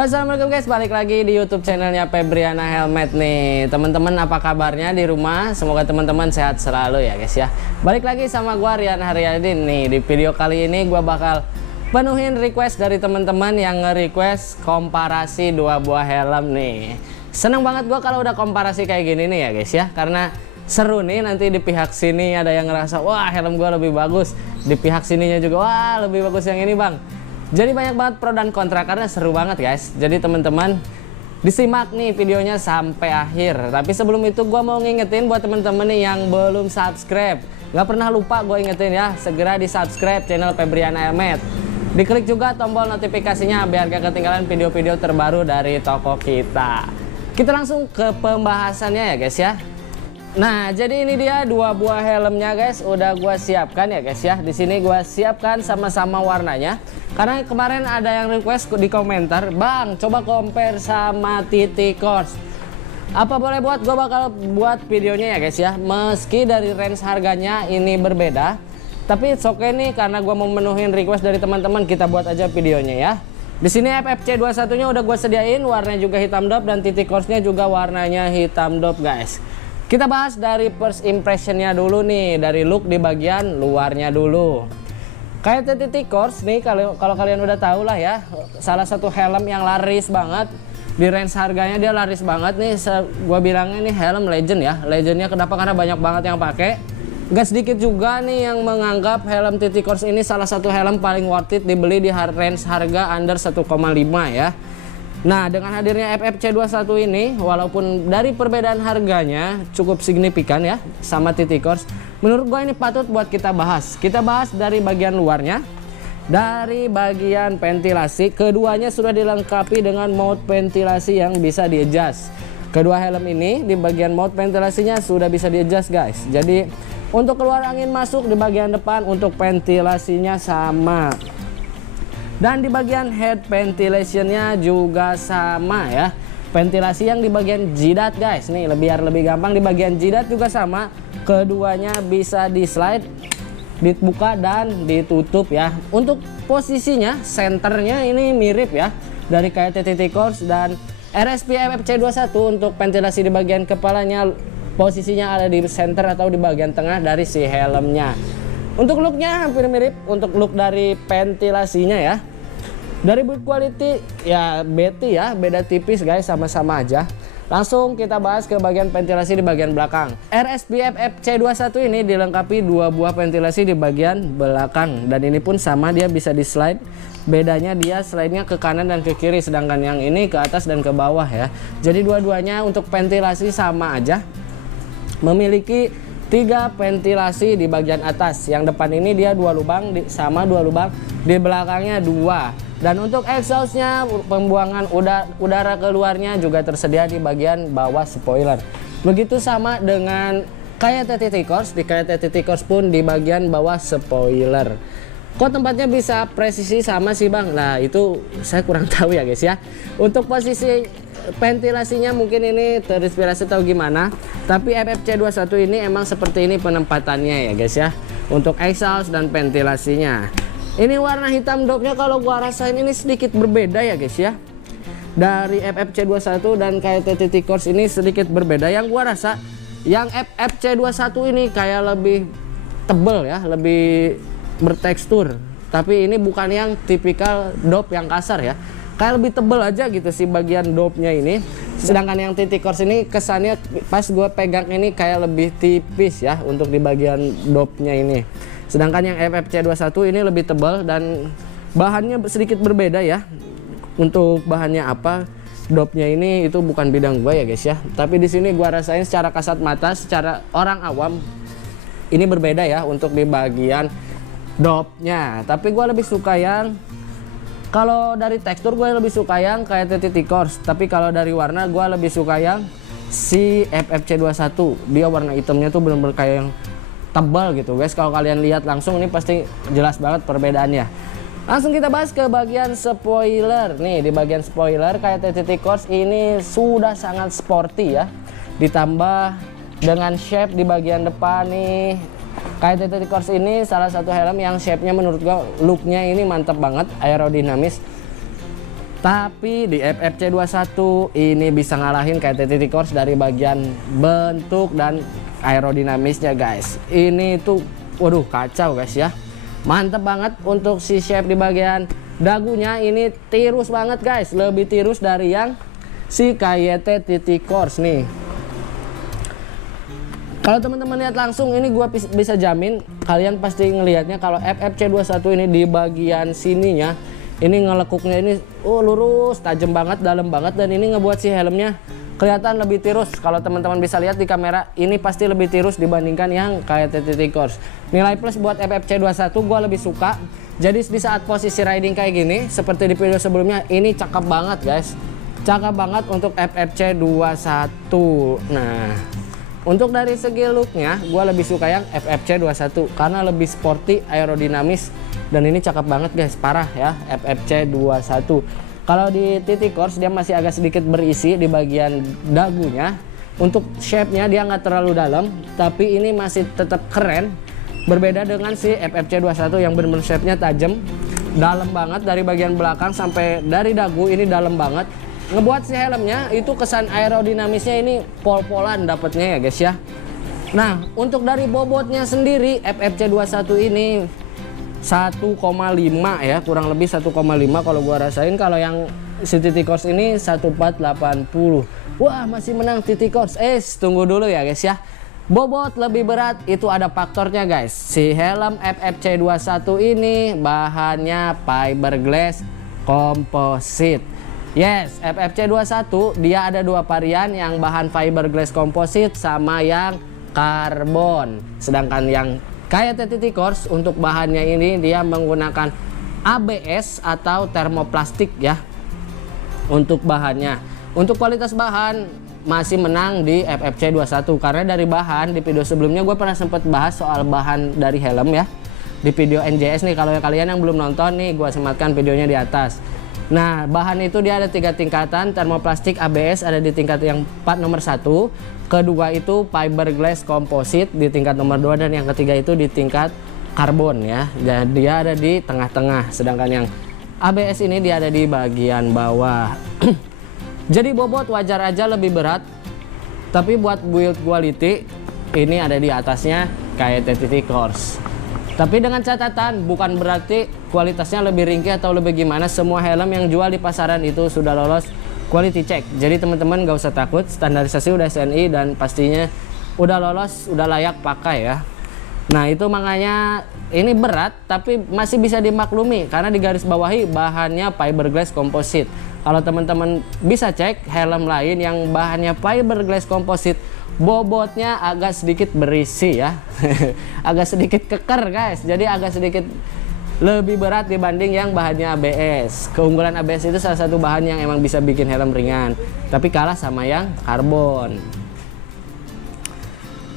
Assalamualaikum guys, balik lagi di YouTube channelnya Febriana Helmet nih. Teman-teman, apa kabarnya di rumah? Semoga teman-teman sehat selalu ya guys ya. Balik lagi sama gua Rian Haryadin nih. Di video kali ini gua bakal penuhin request dari teman-teman yang nge-request komparasi dua buah helm nih. Seneng banget gua kalau udah komparasi kayak gini nih ya guys ya, karena seru nih. Nanti di pihak sini ada yang ngerasa wah helm gua lebih bagus, di pihak sininya juga wah lebih bagus yang ini bang. Jadi banyak banget pro dan kontra karena seru banget guys. Jadi teman-teman disimak nih videonya sampai akhir. Tapi sebelum itu gue mau ngingetin buat teman-teman nih yang belum subscribe. Gak pernah lupa gue ingetin ya, segera di subscribe channel Febriana Helmet. Diklik juga tombol notifikasinya biar gak ketinggalan video-video terbaru dari toko kita. Kita langsung ke pembahasannya ya guys ya. Nah, jadi ini dia dua buah helmnya guys, udah gua siapkan ya guys ya. Di sini gua siapkan sama-sama warnanya. Karena kemarin ada yang request di komentar, "Bang, coba compare sama TT Course." Apa boleh buat, gua bakal buat videonya ya guys ya. Meski dari range harganya ini berbeda, tapi it's okay nih karena gua mau memenuhin request dari teman-teman, kita buat aja videonya ya. Di sini FFC 21-nya udah gua sediain, warnanya juga hitam dop dan TT Course-nya juga warnanya hitam dop guys. Kita bahas dari first impressionnya dulu nih, dari look di bagian luarnya dulu. Kayak TT Course nih, kalau kalian udah tahu lah ya, salah satu helm yang laris banget. Di range harganya dia laris banget nih, gua bilangnya nih helm legend ya. Legendnya kenapa? Karena banyak banget yang pakai. Gak sedikit juga nih yang menganggap helm TT Course ini salah satu helm paling worth it dibeli di range harga under 1,5 ya. Nah, dengan hadirnya FFC 21 ini, walaupun dari perbedaan harganya cukup signifikan ya sama TT Course, menurut gue ini patut buat kita bahas. Kita bahas dari bagian luarnya, dari bagian ventilasi. Keduanya sudah dilengkapi dengan mode ventilasi yang bisa di-adjust. Kedua helm ini di bagian mode ventilasinya sudah bisa di-adjust guys. Jadi untuk keluar angin masuk di bagian depan, untuk ventilasinya sama. Dan di bagian head ventilationnya juga sama ya. Ventilasi yang di bagian jidat guys, nih biar lebih gampang, di bagian jidat juga sama. Keduanya bisa di slide, dibuka dan ditutup ya. Untuk posisinya, senternya ini mirip ya dari kayak TT Course dan RSP FFC 21. Untuk ventilasi di bagian kepalanya posisinya ada di center atau di bagian tengah dari si helmnya. Untuk looknya hampir mirip. Untuk look dari ventilasinya ya, dari build quality ya Betty ya, beda tipis guys, sama-sama aja. Langsung kita bahas ke bagian ventilasi di bagian belakang. RSP FFC 21 ini dilengkapi dua buah ventilasi di bagian belakang, dan ini pun sama, dia bisa di slide. Bedanya dia slide-nya ke kanan dan ke kiri, sedangkan yang ini ke atas dan ke bawah ya. Jadi dua-duanya untuk ventilasi sama aja, memiliki 3 ventilasi di bagian atas. Yang depan ini dia 2 lubang sama 2 lubang, di belakangnya 2. Dan untuk exhaustnya, pembuangan udara keluarnya juga tersedia di bagian bawah spoiler. Begitu sama dengan kayak TT Course, di kayak TT Course pun di bagian bawah spoiler. Kok tempatnya bisa presisi sama sih bang? Nah itu saya kurang tahu ya guys ya. Untuk posisi ventilasinya mungkin ini terinspirasi atau gimana, tapi FFC 21 ini emang seperti ini penempatannya ya guys ya, untuk exhaust dan ventilasinya. Ini warna hitam dopnya kalau gua rasain ini sedikit berbeda ya guys ya, dari FFC 21 dan kayak TT Course ini sedikit berbeda. Yang gua rasa yang FFC 21 ini kayak lebih tebel ya, lebih bertekstur, tapi ini bukan yang tipikal dop yang kasar ya, kayak lebih tebel aja gitu sih bagian dopnya ini. Sedangkan yang TT Course ini kesannya pas gue pegang ini kayak lebih tipis ya untuk di bagian dopnya ini. Sedangkan yang FFC 21 ini lebih tebal dan bahannya sedikit berbeda ya. Untuk bahannya apa, dopnya ini itu bukan bidang gue ya guys ya. Tapi di sini gue rasain secara kasat mata, secara orang awam ini berbeda ya untuk di bagian dopnya. Tapi gue lebih suka yang, kalau dari tekstur gue lebih suka yang kayak TT Course, tapi kalau dari warna gue lebih suka yang si FFC 21. Dia warna hitamnya tuh bener-bener kayak yang tebal gitu guys. Kalau kalian lihat langsung ini pasti jelas banget perbedaannya. Langsung kita bahas ke bagian spoiler. Nih di bagian spoiler kayak TT Course ini sudah sangat sporty ya. Ditambah dengan shape di bagian depan nih. Kayak TT Course ini salah satu helm yang shape-nya menurut gua, look-nya ini mantap banget, aerodinamis. Tapi di FFC 21 ini bisa ngalahin KTT T-Corse dari bagian bentuk dan aerodinamisnya guys. Ini tuh waduh kacau guys ya. Mantep banget untuk si shape di bagian dagunya, ini tirus banget guys. Lebih tirus dari yang si KYT T-Corse nih. Kalau teman-teman lihat langsung ini gua bisa jamin kalian pasti ngelihatnya kalau FFC 21 ini di bagian sininya ini ngelekuknya ini lurus, tajam banget, dalam banget, dan ini ngebuat si helmnya kelihatan lebih tirus. Kalau teman-teman bisa lihat di kamera, ini pasti lebih tirus dibandingkan yang kayak TTT Corse. Nilai plus buat FFC 21 gue lebih suka. Jadi di saat posisi riding kayak gini, seperti di video sebelumnya, ini cakep banget guys. Cakep banget untuk FFC 21. Nah, untuk dari segi looknya, gue lebih suka yang FFC 21 karena lebih sporty, aerodinamis, dan ini cakep banget guys, parah ya FFC 21. Kalau di T-Corse dia masih agak sedikit berisi di bagian dagunya. Untuk shape-nya dia nggak terlalu dalam, tapi ini masih tetap keren. Berbeda dengan si FFC 21 yang benar-benar shape-nya tajam, dalam banget dari bagian belakang sampai dari dagu, ini dalam banget. Ngebuat si helmnya itu kesan aerodinamisnya ini pol-polan dapatnya ya guys ya. Nah, untuk dari bobotnya sendiri FFC 21 ini 1,5 ya, kurang lebih 1,5 kalau gua rasain. Kalau yang si T-Corse ini 1480. Wah, masih menang T-Corse. Tunggu dulu ya guys ya. Bobot lebih berat itu ada faktornya guys. Si helm FFC 21 ini bahannya fiberglass composite. Yes, FFC 21 dia ada dua varian, yang bahan fiberglass composite sama yang karbon. Sedangkan yang kayak T-Corse untuk bahannya ini dia menggunakan ABS atau termoplastik ya untuk bahannya. Untuk kualitas bahan masih menang di FFC 21 karena dari bahan di video sebelumnya gue pernah sempat bahas soal bahan dari helm ya di video NJS nih. Kalau kalian yang belum nonton nih, gue sematkan videonya di atas. Nah, bahan itu dia ada 3 tingkatan. Termoplastik ABS ada di tingkat yang nomor 1, kedua itu fiberglass composite di tingkat nomor 2, dan yang ketiga itu di tingkat karbon ya. Dan dia ada di tengah-tengah, sedangkan yang ABS ini dia ada di bagian bawah. Jadi bobot wajar aja lebih berat, tapi buat build quality ini ada di atasnya kayak T-Corse. Tapi dengan catatan bukan berarti kualitasnya lebih ringkih atau lebih gimana. Semua helm yang jual di pasaran itu sudah lolos quality check. Jadi teman-teman gak usah takut, standarisasi udah SNI dan pastinya udah lolos, udah layak pakai ya. Nah itu makanya ini berat tapi masih bisa dimaklumi karena di garis bawahi bahannya fiberglass composite. Kalau teman-teman bisa cek helm lain yang bahannya fiberglass composite, bobotnya agak sedikit berisi ya. Agak sedikit keker guys, jadi agak sedikit lebih berat dibanding yang bahannya ABS. Keunggulan ABS itu salah satu bahan yang emang bisa bikin helm ringan, tapi kalah sama yang karbon.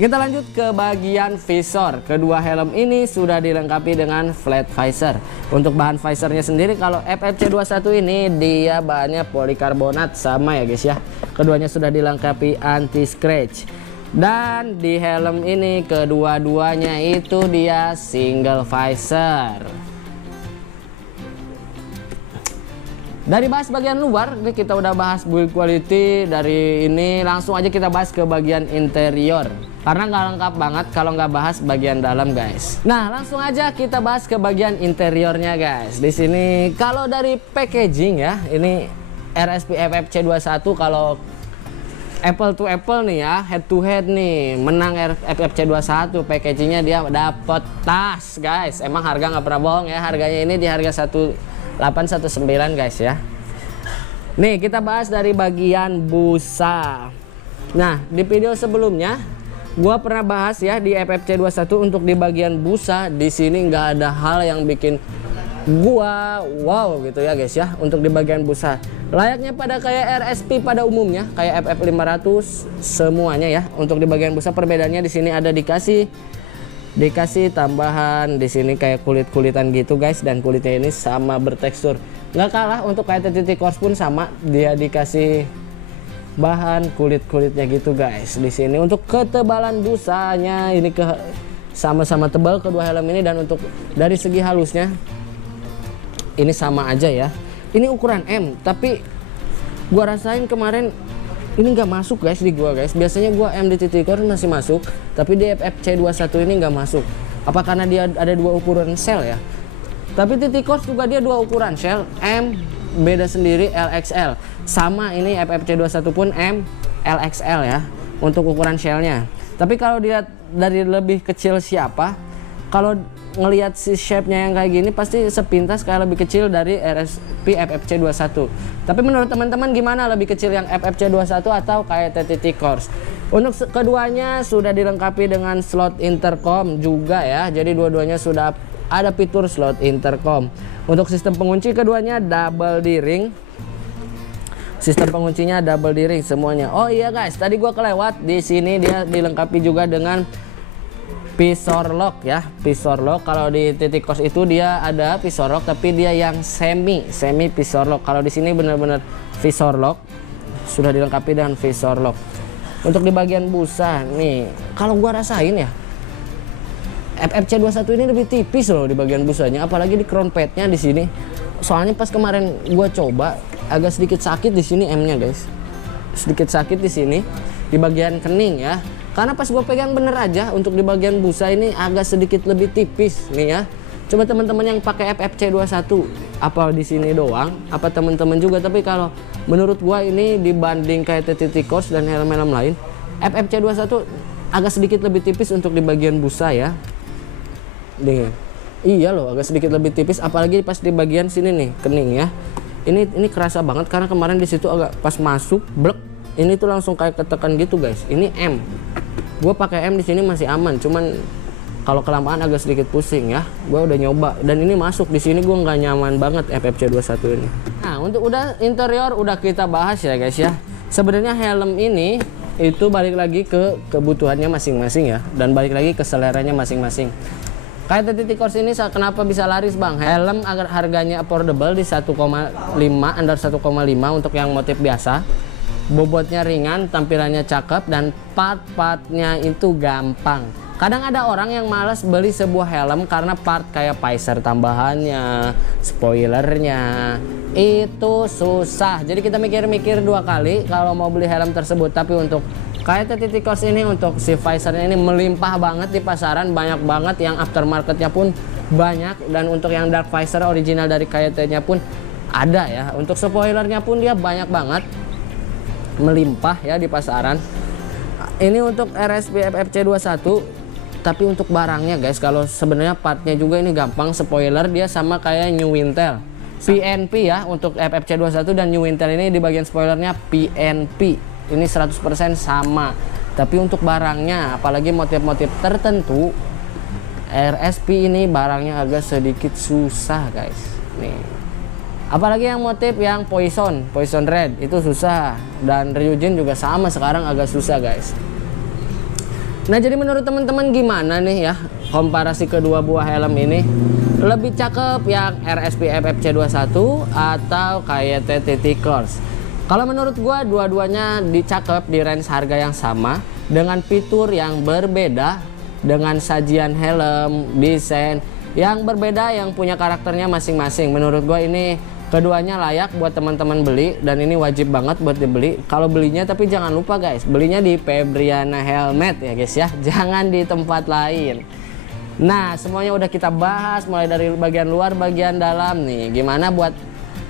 Kita lanjut ke bagian visor. Kedua helm ini sudah dilengkapi dengan flat visor. Untuk bahan visornya sendiri, kalau FFC 21 ini dia bahannya polikarbonat sama ya guys ya. Keduanya sudah dilengkapi anti scratch. Dan di helm ini kedua-duanya itu dia single visor. Dari bahas bagian luar, ini kita udah bahas build quality. Dari ini langsung aja kita bahas ke bagian interior, karena nggak lengkap banget kalau nggak bahas bagian dalam guys. Nah langsung aja kita bahas ke bagian interiornya guys. Di sini kalau dari packaging ya, ini RSP FFC 21 kalau apple to apple nih ya, head to head nih, menang FFC 21. Packagingnya dia dapat tas guys. Emang harga nggak pernah bohong ya, harganya ini di harga 1819 guys ya. Nih kita bahas dari bagian busa. Nah di video sebelumnya gua pernah bahas ya di FFC 21 untuk di bagian busa. Di sini nggak ada hal yang bikin gua wow gitu ya guys ya. Untuk di bagian busa layaknya pada kayak RSP pada umumnya, kayak FF 500 semuanya ya. Untuk di bagian busa perbedaannya di sini ada dikasih tambahan di sini kayak kulit-kulitan gitu guys, dan kulitnya ini sama bertekstur. Nggak kalah untuk kayak T-Corse pun sama, dia dikasih bahan kulit-kulitnya gitu guys. Di sini untuk ketebalan busanya ini sama-sama tebal kedua helm ini, dan untuk dari segi halusnya ini sama aja ya. Ini ukuran M, tapi gua rasain kemarin ini nggak masuk guys di gua guys. Biasanya gua M di Titikors masih masuk, tapi di FFC21 ini nggak masuk. Apa karena dia ada dua ukuran shell ya? Tapi Titikors juga dia dua ukuran shell, M beda sendiri, LXL. Sama ini FFC21 pun M LXL ya untuk ukuran shellnya. Tapi kalau dilihat dari lebih kecil siapa, kalau ngelihat si shape-nya yang kayak gini pasti sepintas kayak lebih kecil dari RSP FFC21. Tapi menurut teman-teman gimana, lebih kecil yang FFC21 atau kayak Titikors? Untuk keduanya sudah dilengkapi dengan slot intercom juga ya. Jadi dua-duanya sudah ada fitur slot intercom. Untuk sistem pengunci keduanya double D-ring. Sistem penguncinya double D-ring semuanya. Oh iya guys, tadi gua kelewat, di sini dia dilengkapi juga dengan visor lock ya. Visor lock kalau di Titikors itu dia ada visor lock, tapi dia yang semi visor lock. Kalau di sini benar-benar visor lock, sudah dilengkapi dengan visor lock. Untuk di bagian busa nih, kalau gua rasain ya, FFC21 ini lebih tipis loh di bagian busanya, apalagi di crown padnya di sini. Soalnya pas kemarin gua coba agak sedikit sakit di sini M-nya guys. Sedikit sakit di sini di bagian kening ya. Karena pas gue pegang bener aja untuk di bagian busa ini agak sedikit lebih tipis nih ya. Coba teman-teman yang pakai FFC21 apa di sini doang, apa teman-teman juga, tapi kalau menurut gua ini dibanding kayak Titikors dan helm-helm lain, FFC21 agak sedikit lebih tipis untuk di bagian busa ya. Nih. Iya loh, agak sedikit lebih tipis, apalagi pas di bagian sini nih, kening ya. Ini kerasa banget karena kemarin di situ agak pas masuk blek, ini tuh langsung kayak ketekan gitu guys. Ini M. Gue pakai M di sini masih aman, cuman kalau kelamaan agak sedikit pusing ya. Gue udah nyoba dan ini masuk di sini, gue nggak nyaman banget FFC21 ini. Nah, untuk udah interior udah kita bahas ya guys ya. Sebenarnya helm ini itu balik lagi ke kebutuhannya masing-masing ya, dan balik lagi ke seleranya masing-masing. Kayak Titikors ini kenapa bisa laris bang? Helm agar harganya affordable di 1,5, under 1,5 untuk yang motif biasa. Bobotnya ringan, tampilannya cakep, dan part-partnya itu gampang. Kadang ada orang yang malas beli sebuah helm karena part kayak visor tambahannya, spoilernya, itu susah. Jadi kita mikir-mikir dua kali kalau mau beli helm tersebut. Tapi untuk kayak Titikors ini, untuk si visornya ini melimpah banget di pasaran, banyak banget yang aftermarketnya pun banyak, dan untuk yang dark visor original dari KYT-nya pun ada ya. Untuk spoilernya pun dia banyak banget, melimpah ya di pasaran. Ini untuk RSP FFC21, tapi untuk barangnya guys, kalau sebenarnya partnya juga ini gampang. Spoiler dia sama kayak New Wintel PNP ya untuk FFC21, dan New Wintel ini di bagian spoilernya PNP. Ini 100% sama. Tapi untuk barangnya, apalagi motif-motif tertentu, RSP ini barangnya agak sedikit susah guys. Nih. Apalagi yang motif yang Poison Red itu susah, dan Ryujin juga sama sekarang agak susah guys. Nah, jadi menurut teman-teman gimana nih ya komparasi kedua buah helm ini? Lebih cakep yang RSP FFC21 atau KYT Titikors? Kalau menurut gua dua-duanya dicakep di range harga yang sama, dengan fitur yang berbeda, dengan sajian helm, desain yang berbeda, yang punya karakternya masing-masing. Menurut gua ini keduanya layak buat teman-teman beli, dan ini wajib banget buat dibeli. Kalau belinya, tapi jangan lupa guys, belinya di Febriana Helmet ya guys ya, jangan di tempat lain. Nah, semuanya udah kita bahas mulai dari bagian luar, bagian dalam nih. Gimana buat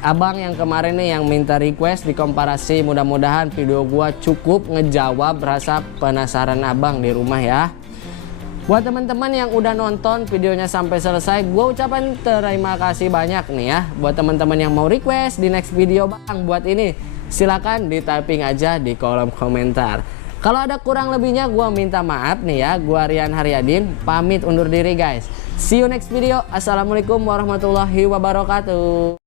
abang yang kemarin nih yang minta request di komparasi, mudah-mudahan video gua cukup ngejawab rasa penasaran abang di rumah ya. Buat teman-teman yang udah nonton videonya sampai selesai, gue ucapkan terima kasih banyak nih ya. Buat teman-teman yang mau request di next video bang buat ini, silakan di typing aja di kolom komentar. Kalau ada kurang lebihnya gue minta maaf nih ya. Gue Rian Haryadin pamit undur diri guys. See you next video. Assalamualaikum warahmatullahi wabarakatuh.